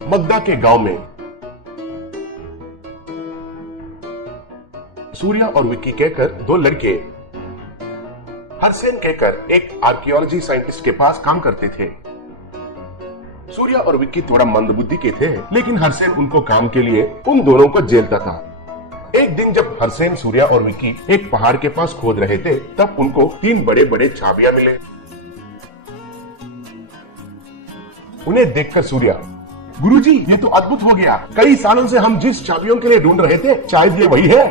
मगदा के गांव में सूर्या और विक्की कहकर दो लड़के हरसेन कहकर एक आर्कियोलॉजी साइंटिस्ट के पास काम करते थे। सूर्या और विक्की थोड़ा मंदबुद्धि के थे, लेकिन हरसेन उनको काम के लिए उन दोनों को झेलता था। एक दिन जब हरसेन, सूर्या और विक्की एक पहाड़ के पास खोद रहे थे, तब उनको 3 बड़े बड़े चाबियां मिले। उन्हें देखकर सूर्या, गुरुजी, ये तो अद्भुत हो गया। कई सालों से हम जिस चाबियों के लिए ढूंढ रहे थे, शायद ये वही है।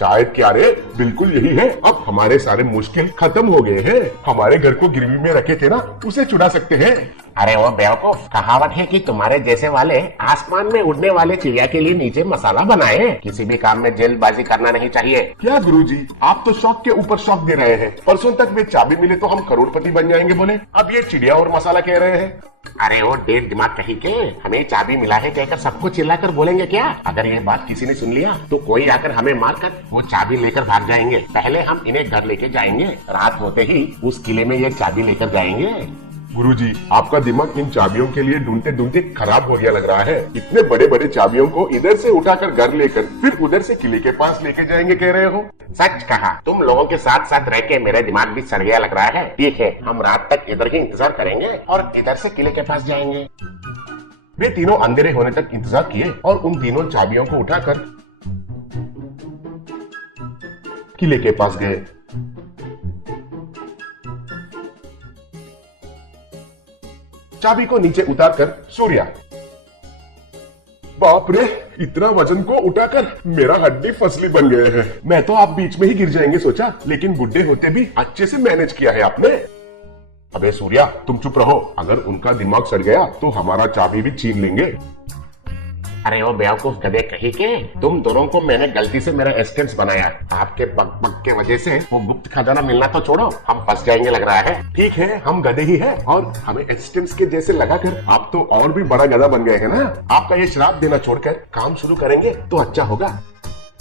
शायद क्या रे, बिल्कुल यही है। अब हमारे सारे मुश्किल खत्म हो गए हैं। हमारे घर को गिरवी में रखे थे ना, उसे छुड़ा सकते हैं। अरे वो बेवकूफ, कहावत है कि तुम्हारे जैसे वाले आसमान में उड़ने वाले चिड़िया के लिए नीचे मसाला बनाए। किसी भी काम में जल्दबाजी करना नहीं चाहिए। क्या गुरुजी, आप तो शौक के ऊपर शौक दे रहे हैं। परसों तक वे चाबी मिले तो हम करोड़पति बन जाएंगे बोले, अब ये चिड़िया और मसाला कह रहे हैं। अरे वो डेढ़ दिमाग कहीं के, हमें चाबी मिला है कहकर सबको चिल्लाकर बोलेंगे क्या? अगर ये बात किसी ने सुन लिया तो कोई आकर हमें मारकर वो चाबी लेकर भाग जाएंगे। पहले हम इन्हें घर लेके जाएंगे, रात होते ही उस किले में ये चाबी लेकर जाएंगे। गुरुजी, आपका दिमाग इन चाबियों के लिए ढूंढते ढूंढते खराब हो गया लग रहा है। इतने बड़े बड़े चाबियों को इधर से उठाकर घर लेकर फिर उधर से किले के पास लेके जाएंगे कह रहे हो? सच कहा, तुम लोगों के साथ साथ रह के मेरा दिमाग भी सड़ गया लग रहा है। ठीक है, हम रात तक इधर ही इंतजार करेंगे और इधर से किले के पास जाएंगे। वे तीनों अंधेरे होने तक इंतजार किए और उन तीनों चाबियों को उठाकर किले के पास गए। चाबी को नीचे उतारकर सूर्या, बाप रे, इतना वजन को उठाकर मेरा हड्डी फसली बन गए हैं। मैं तो आप बीच में ही गिर जाएंगे सोचा, लेकिन बुढ़े होते भी अच्छे से मैनेज किया है आपने। अबे सूर्या, तुम चुप रहो। अगर उनका दिमाग सड़ गया तो हमारा चाबी भी छीन लेंगे। अरे वो बेवकूफ गधे कहीं के, तुम दोनों को मैंने गलती से मेरा एस्टेंस बनाया। आपके बक बक के वजह से वो गुप्त खजाना मिलना तो छोड़ो, हम फंस जाएंगे लग रहा है। ठीक है, हम गधे ही हैं और हमें एसिस्टेंट्स के जैसे लगाकर आप तो और भी बड़ा गधा बन गए हैं ना। आपका ये श्राप देना छोड़कर काम शुरू करेंगे तो अच्छा होगा।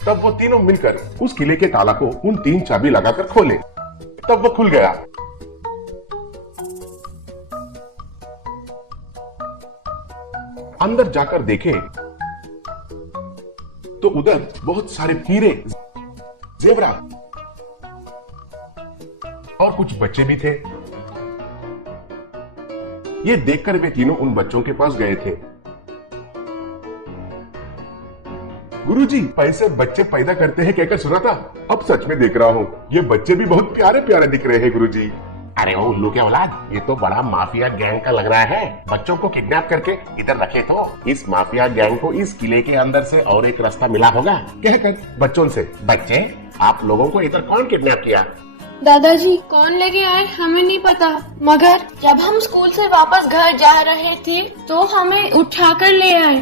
तब वो तीनों मिलकर उस किले के ताला को उन 3 चाबी लगाकर खोले। तब वो खुल गया। अंदर जाकर देखे तो उधर बहुत सारे हीरे, जेवरात और कुछ बच्चे भी थे। ये देखकर वे तीनों उन बच्चों के पास गए थे। गुरुजी, पैसे बच्चे पैदा करते हैं कहकर सुना था, अब सच में देख रहा हूँ। ये बच्चे भी बहुत प्यारे प्यारे दिख रहे हैं गुरुजी। अरे वो उल्लू के औलाद, ये तो बड़ा माफिया गैंग का लग रहा है। बच्चों को किडनैप करके इधर रखे तो इस माफिया गैंग को इस किले के अंदर से और एक रास्ता मिला होगा। कहकर बच्चों से, बच्चे, आप लोगों को इधर कौन किडनैप किया? दादाजी, कौन लेके आए हमें नहीं पता, मगर जब हम स्कूल से वापस घर जा रहे थे तो हमें उठाकर ले आए।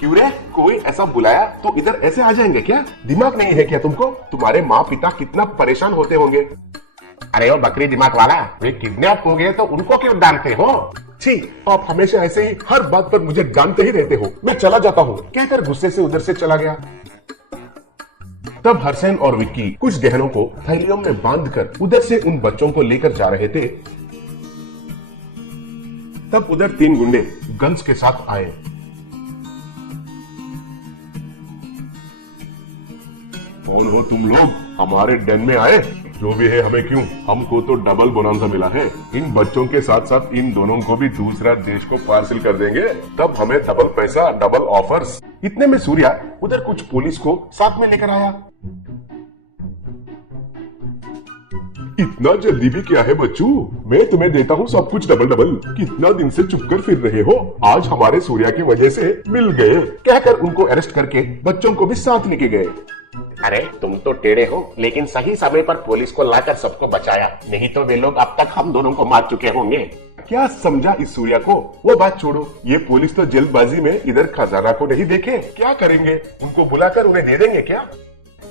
क्यों रे, कोई ऐसा बुलाया तो इधर ऐसे आ जाएंगे क्या? दिमाग नहीं है क्या तुमको? तुम्हारे माँ पिता कितना परेशान होते होंगे। अरे वो बकरी दिमाग वाला, वे किडनैप हो गए तो उनको क्यों डांटते हो? छी, आप हमेशा ऐसे ही हर बात पर मुझे डांटते ही रहते हो। मैं चला जाता हूँ, कहकर गुस्से से उधर से चला गया। तब हरसेन और विक्की कुछ गहनों को थैलियों में बांधकर उधर से उन बच्चों को लेकर जा रहे थे। तब उधर 3 गुंडे गन्स के साथ आए। कौन हो तुम लोग? हमारे डेन में आए? जो भी है, हमें क्यों? हमको तो डबल बोनांजा मिला है। इन बच्चों के साथ साथ इन दोनों को भी दूसरा देश को पार्सल कर देंगे, तब हमें डबल पैसा, डबल ऑफर्स। इतने में सूर्या उधर कुछ पुलिस को साथ में लेकर आया। इतना जल्दी भी क्या है बच्चू, मैं तुम्हें देता हूँ सब कुछ डबल डबल। कितना दिन से चुप कर फिर रहे हो, आज हमारे सूर्या की वजह से मिल गए, कहकर उनको अरेस्ट करके बच्चों को भी साथ लेके गए। अरे तुम तो टेढ़े हो, लेकिन सही समय पर पुलिस को लाकर सबको बचाया, नहीं तो वे लोग अब तक हम दोनों को मार चुके होंगे। क्या समझा इस सूर्या को? वो बात छोड़ो, ये पुलिस तो जल्दबाजी में इधर खजाना को नहीं देखे, क्या करेंगे? उनको बुलाकर उन्हें दे देंगे क्या?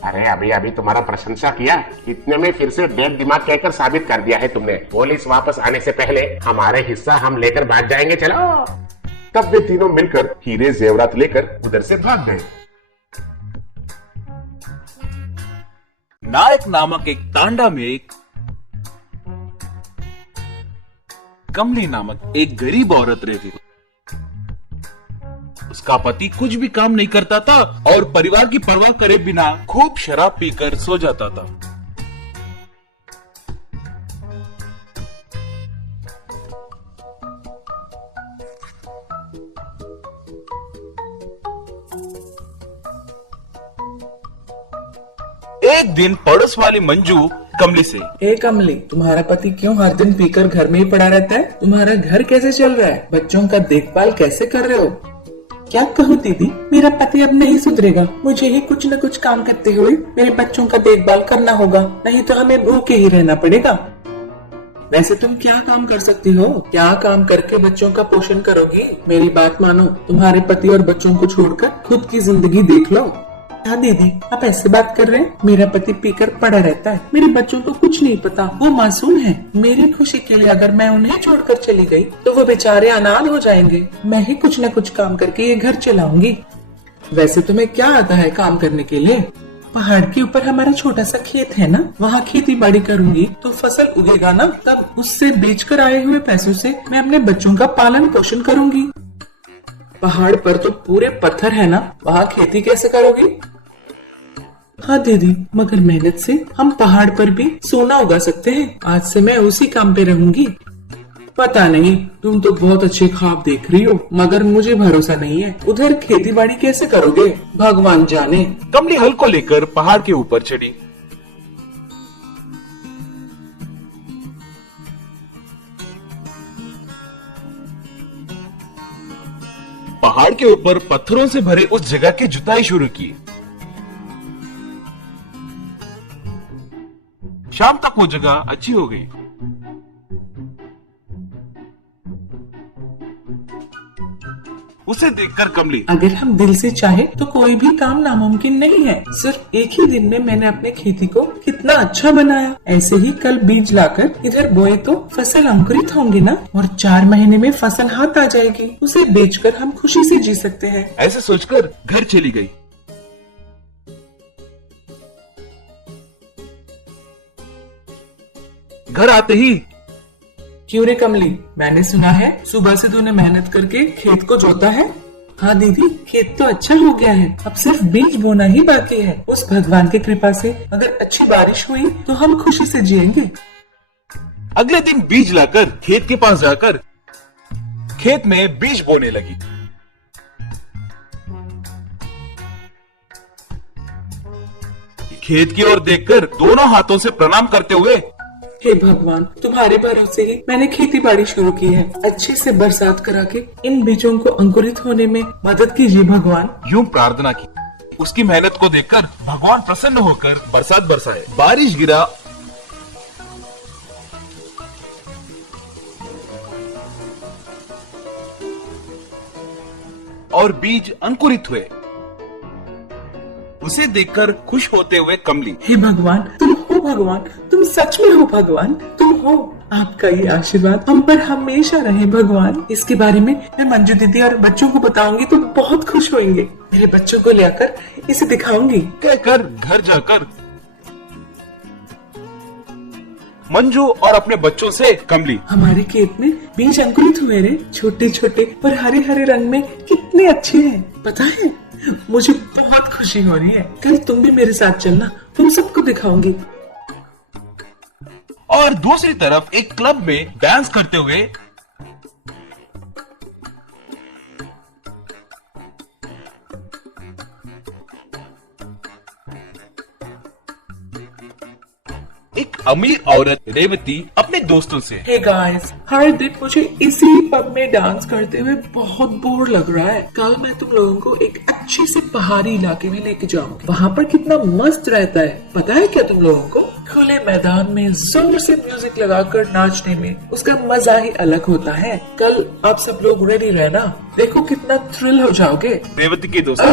अरे अभी अभी तुम्हारा प्रशंसा किया, इतने में फिर से डेढ़ दिमाग कहकर साबित कर दिया है तुमने। पुलिस वापस आने से पहले हमारे हिस्सा हम लेकर भाग जाएंगे, चलो। तब वे तीनों मिलकर हीरे जेवरात लेकर उधर से भाग गए। नायक नामक एक तांडा में एक कमली नामक एक गरीब औरत रहती थी। उसका पति कुछ भी काम नहीं करता था और परिवार की परवाह करे बिना खूब शराब पीकर सो जाता था। एक दिन पड़ोस वाली मंजू कमली से, ए कमली, तुम्हारा पति क्यों हर दिन पीकर घर में ही पड़ा रहता है? तुम्हारा घर कैसे चल रहा है? बच्चों का देखभाल कैसे कर रहे हो? क्या कहूँ दीदी, मेरा पति अब नहीं सुधरेगा। मुझे ही कुछ न कुछ काम करते हुए मेरे बच्चों का देखभाल करना होगा, नहीं तो हमें भूखे ही रहना पड़ेगा। वैसे तुम क्या काम कर सकती हो? क्या काम करके बच्चों का पोषण करोगी? मेरी बात मानो, तुम्हारे पति और बच्चों को छोड़कर खुद की जिंदगी देख लो। हाँ दीदी, आप ऐसे बात कर रहे हैं? मेरा पति पीकर पड़ा रहता है, मेरे बच्चों को कुछ नहीं पता, वो मासूम है। मेरी खुशी के लिए अगर मैं उन्हें छोड़कर चली गई तो वो बेचारे अनाथ हो जाएंगे। मैं ही कुछ न कुछ काम करके ये घर चलाऊंगी। वैसे तुम्हें क्या आता है काम करने के लिए? पहाड़ के ऊपर हमारा छोटा सा खेत है ना, वहाँ खेती बाड़ी करूंगी तो फसल उगेगा ना, तब उससे बेचकर आए हुए पैसों से मैं अपने बच्चों का पालन पोषण करूंगी। पहाड़ पर तो पूरे पत्थर है ना, वहाँ खेती कैसे करोगी? हाँ दीदी, मगर मेहनत से हम पहाड़ पर भी सोना उगा सकते हैं। आज से मैं उसी काम पे रहूंगी। पता नहीं, तुम तो बहुत अच्छे ख्वाब देख रही हो, मगर मुझे भरोसा नहीं है। उधर खेती बाड़ी कैसे करोगे, भगवान जाने। कमली हल को लेकर पहाड़ के ऊपर चढ़ी। पहाड़ के ऊपर पत्थरों से भरे उस जगह की जुताई शुरू की। शाम तक वो जगह अच्छी हो गई। उसे देखकर कमली, अगर हम दिल से चाहे तो कोई भी काम नामुमकिन नहीं है। सिर्फ एक ही दिन में मैंने अपने खेती को कितना अच्छा बनाया। ऐसे ही कल बीज लाकर इधर बोए तो फसल अंकुरित होंगी ना, और 4 महीने में फसल हाथ आ जाएगी। उसे बेचकर हम खुशी से जी सकते हैं। ऐसे सोचकर घर चली गई। घर आते ही, क्यों रे कमली, मैंने सुना है सुबह से तूने मेहनत करके खेत को जोता है। हाँ दीदी, खेत तो अच्छा हो गया है, अब सिर्फ बीज बोना ही बाकी है। उस भगवान की कृपा से अगर अच्छी बारिश हुई तो हम खुशी से जिएंगे। अगले दिन बीज लाकर खेत के पास जाकर खेत में बीज बोने लगी। खेत की ओर देखकर दोनों हाथों से प्रणाम करते हुए, हे भगवान, तुम्हारे भरोसे ही मैंने खेती बाड़ी शुरू की है। अच्छे से बरसात करा के इन बीजों को अंकुरित होने में मदद कीजिए भगवान। यूं प्रार्थना की। उसकी मेहनत को देखकर भगवान प्रसन्न होकर बरसात बरसाए। बारिश गिरा और बीज अंकुरित हुए। उसे देखकर खुश होते हुए कमली, हे भगवान, तुम हो भगवान, तुम सच में हो भगवान, तुम हो। आपका ये आशीर्वाद हम पर हमेशा रहे भगवान। इसके बारे में मैं मंजू दीदी और बच्चों को बताऊंगी तो बहुत खुश होंगे। मेरे बच्चों को लेकर इसे दिखाऊंगी। कहकर घर जाकर मंजू और अपने बच्चों से कमली, हमारे खेत में बीज अंकुरित हुए रे, छोटे छोटे पर हरे हरे रंग में कितने अच्छे हैं। पता है, मुझे बहुत खुशी हो रही है। कल तुम भी मेरे साथ चलना, तुम सबको दिखाऊंगी। और दूसरी तरफ एक क्लब में डांस करते हुए एक अमीर औरत रेवती अपने दोस्तों से, हे गाइस, हर दिन मुझे इसी पब में डांस करते हुए बहुत बोर लग रहा है। कल मैं तुम लोगों को एक अच्छे से पहाड़ी इलाके में लेके जाऊंगी। वहाँ पर कितना मस्त रहता है, पता है क्या तुम लोगों को? खुले मैदान में जोर से म्यूजिक लगाकर नाचने में उसका मजा ही अलग होता है। कल आप सब लोग रेडी रहना, देखो कितना थ्रिल हो जाओगे। रेवती के दोस्त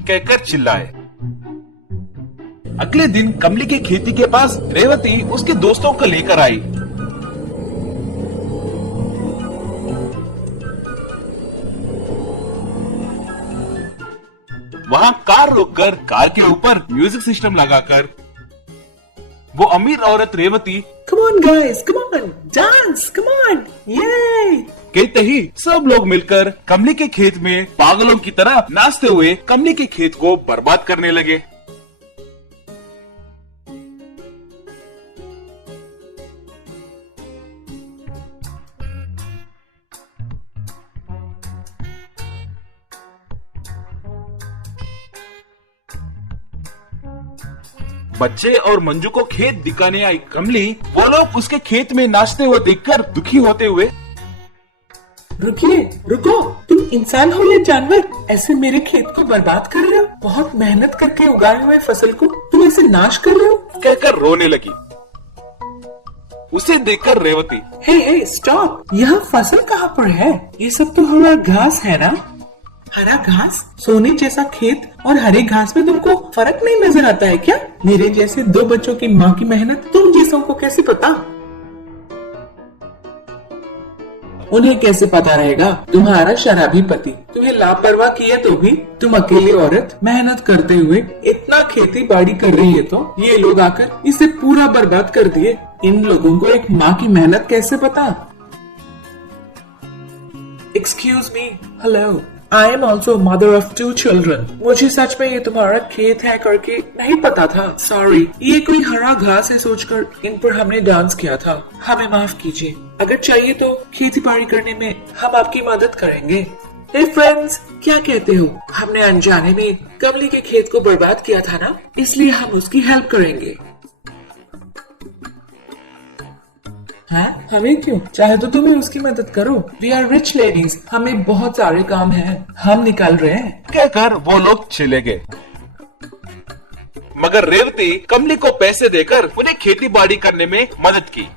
कहकर चिल्लाए। अगले दिन कमली के खेती के पास रेवती उसके दोस्तों को लेकर आई। वहां कार रोककर कार के ऊपर म्यूजिक सिस्टम लगाकर वो अमीर औरत Revati, Come on guys, come on, dance, come on, yay! कहते ही सब लोग मिलकर कमली के खेत में पागलों की तरह नाचते हुए कमली के खेत को बर्बाद करने लगे। बच्चे और मंजू को खेत दिखाने आई कमली, वो लोग उसके खेत में नाचते हुए देखकर दुखी होते हुए, रुकिए, रुको, तुम इंसान हो या जानवर? ऐसे मेरे खेत को बर्बाद कर रहे हो? बहुत मेहनत करके उगाए हुए फसल को तुम ऐसे नाश कर रहे हो? कहकर रोने लगी। उसे देखकर रेवती, हे स्टॉप, यह फसल कहाँ पर है? ये सब तो हरा घास है ना? हरा घास? सोने जैसा खेत और हरे घास में तुमको फर्क नहीं नजर आता है क्या? मेरे जैसे 2 बच्चों की माँ की मेहनत तुम जैसों को कैसे पता? उन्हें कैसे पता रहेगा? तुम्हारा शराबी पति तुम्हें लापरवाह किया तो भी तुम अकेली औरत मेहनत करते हुए इतना खेती बाड़ी कर रही है, तो ये लोग आकर इसे पूरा बर्बाद कर दिए। इन लोगों को एक माँ की मेहनत कैसे पता? Excuse me, hello, I am also mother of 2 children. मुझे सच में ये तुम्हारा खेत है करके नहीं पता था। सॉरी, ये कोई हरा घास है सोचकर इन पर हमने डांस किया था। हमें माफ कीजिए। अगर चाहिए तो खेती बाड़ी करने में हम आपकी मदद करेंगे। हे फ्रेंड्स, क्या कहते हो? हमने अनजाने में कमली के खेत को बर्बाद किया था ना, इसलिए हम उसकी हेल्प करेंगे। हाँ? हमें क्यों? चाहे तो तुम्हें उसकी मदद करो। वी आर रिच लेडीज, हमें बहुत सारे काम हैं, हम निकाल रहे हैं। कहकर वो लोग चले गए। मगर रेवती कमली को पैसे देकर उन्हें खेती बाड़ी करने में मदद की।